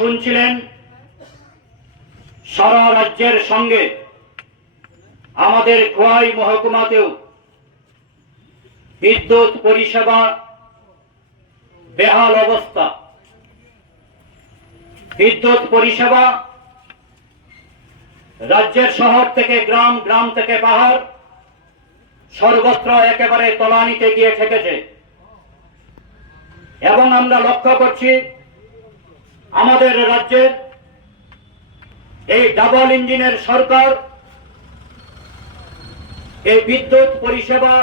শুনছিলেন সারা রাজ্যের সঙ্গে আমাদের খোয়াই মহকুমাতেও বিদ্যুৎ পরিষেবা বেহাল অবস্থা। বিদ্যুৎ পরিষেবা রাজ্যের শহর থেকে গ্রাম, গ্রাম থেকে পাহাড় সর্বত্র একেবারে তলানিতে গিয়ে ঠেকেছে। এবং আমরা লক্ষ্য করছি আমাদের রাজ্যের এই ডাবল ইঞ্জিনের সরকার এই বিদ্যুৎ পরিষেবা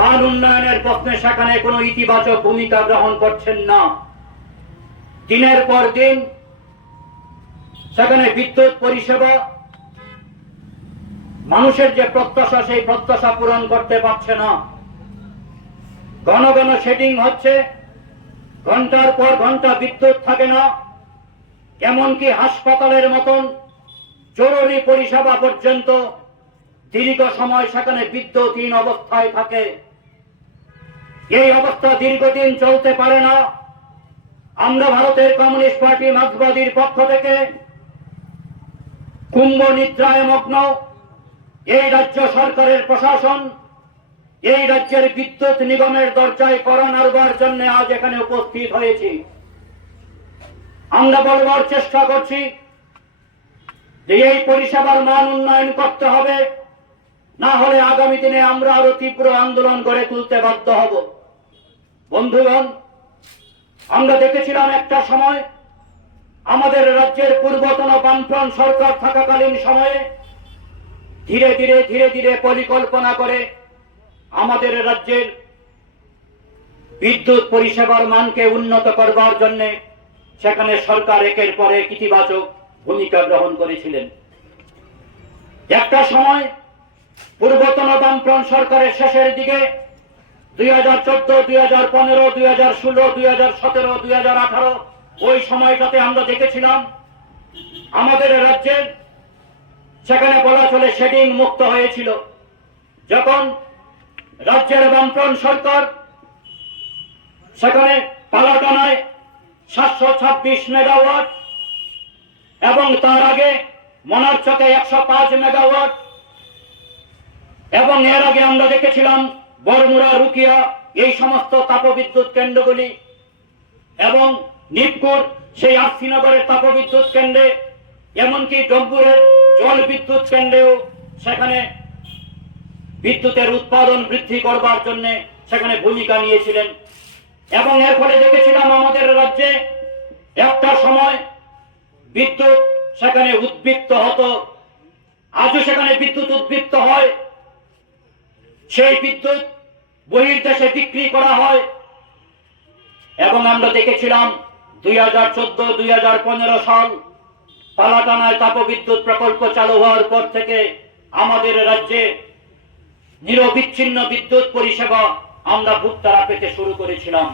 মান উন্নয়নের প্রশ্নে সেখানে কোনো ইতিবাচক ভূমিকা গ্রহণ করছেন না। দিনের পর দিন সেখানে বিদ্যুৎ পরিষেবা মানুষের যে প্রত্যাশা সেই প্রত্যাশা পূরণ করতে পারছে না। ঘন ঘন শেডিং হচ্ছে, ঘন্টার পর ঘন্টা বিদ্যুৎ থাকে না, এমনকি হাসপাতালের মতন জরুরি পরিষেবা পর্যন্ত দীর্ঘ সময় সেখানে বিদ্যুৎহীন অবস্থায় থাকে। এই অবস্থা দীর্ঘদিন চলতে পারে না। আমরা ভারতের কমিউনিস্ট পার্টি মার্ক্সবাদীর পক্ষ থেকে কুম্ভ নিদ্রায় মগ্ন এই রাজ্য সরকারের প্রশাসন, এই রাজ্যের বিদ্যুৎ নিগমের দরজায় কড়া নাড়বার জন্য আজ এখানে উপস্থিত হয়েছি। আমরা বলবার চেষ্টা করছি যে এই পরিষেবার মান উন্নয়ন করতে হবে, না হলে আগামী দিনে আমরা আরো তীব্র আন্দোলন গড়ে তুলতে বাধ্য হব। বন্ধুগণ, আমরা দেখেছিলাম একটা সময় আমাদের রাজ্যের পূর্বতন বামফ্রন্ট সরকার থাকাকালীন সময়ে ধীরে ধীরে পরিকল্পনা করে আমাদের রাজ্যের বিদ্যুৎ পরিষেবার মানকে উন্নত করবার জন্য সেখানে সরকার একের পর এক ইতিবাচক ভূমিকা গ্রহণ করেছিলেন। একটা সময় পূর্বতন বামফ্রন্ট সরকারের শেষের দিকে 2014, 2015, 2016, 2017, 2018 ওই সময়টাতে আমরা দেখেছিলাম আমাদের রাজ্যের সেখানে বলা চলে শেডিং মুক্ত হয়েছিল। যখন রাজ্যের বামফ্রন্ট সরকার সেখানে পালাটানায় 726 মেগাওয়াট এবং তার আগে মনারচকে 105 মেগাওয়াট এবং এর আগে আমরা দেখেছিলাম বরমুড়া, রুকিয়া এই সমস্ত তাপবিদ্যুৎ কেন্দ্রগুলি এবং নিপকুর সেই আরসিনগরের তাপবিদ্যুৎ কেন্দ্রে, এমনকি ডম্বুরের জল বিদ্যুৎ কেন্দ্রেও সেখানে বিদ্যুতের উৎপাদন বৃদ্ধি করবার জন্য সেখানে ভূমিকা নিয়েছিলেন। এবং এর ফলে দেখেছিলাম আমাদের রাজ্যে একটা সময় বিদ্যুৎ সেখানে উদ্বৃত্ত হতো, আজও সেখানে বিদ্যুৎ উদ্বৃত্ত হয়, সেই বিদ্যুৎ বহির্দেশে বিক্রি করা হয়। এবং আমরা দেখেছিলাম 2014, 2015 সাল পালাটানায় তাপবিদ্যুৎ প্রকল্প চালু হওয়ার পর থেকে আমাদের রাজ্যে নিরবিচ্ছিন্ন বিদ্যুৎ পরিষেবা আমরা ভোক্তারা পেতে শুরু করেছিলাম।